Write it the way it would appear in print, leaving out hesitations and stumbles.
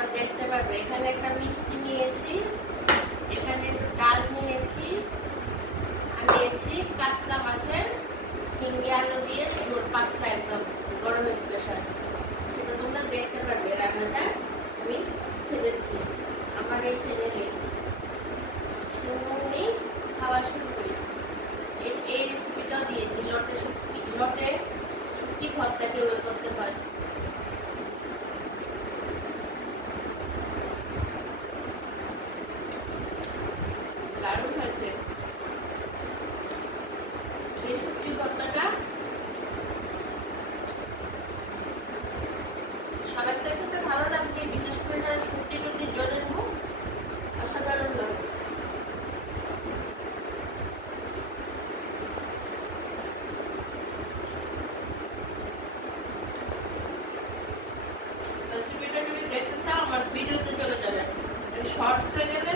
তোমরা দেখতে পাবে। এখানে একটা মিষ্টি নিয়েছি, এখানে একটু ডাল নিয়েছি, আর নিয়েছি কাতলা মাছের ঝিঙ্গে আলু দিয়ে ঝোল, পাতলা একদম গরম স্পেশাল। সেটা তোমরা দেখতে পারবে, রান্নাটা আমি ছেড়েছি আমার এই চ্যানেলে। খাওয়া শুরু করি। এই রেসিপিটাও দিয়েছি, লটে শুটকি ভর্তা কেউ করতে হয়। দারুণ হয়েছে এই শুটকি ভর্তাটা। সবাইকে খেতে ভালো লাগবে, বিশেষ করে যারা শুটকি টুটির জলের মুখ, অসাধারণ লাগে। রেসিপিটা যদি দেখতে চাও আমার ভিডিওতে চলে যাবে, শর্টসে গেলে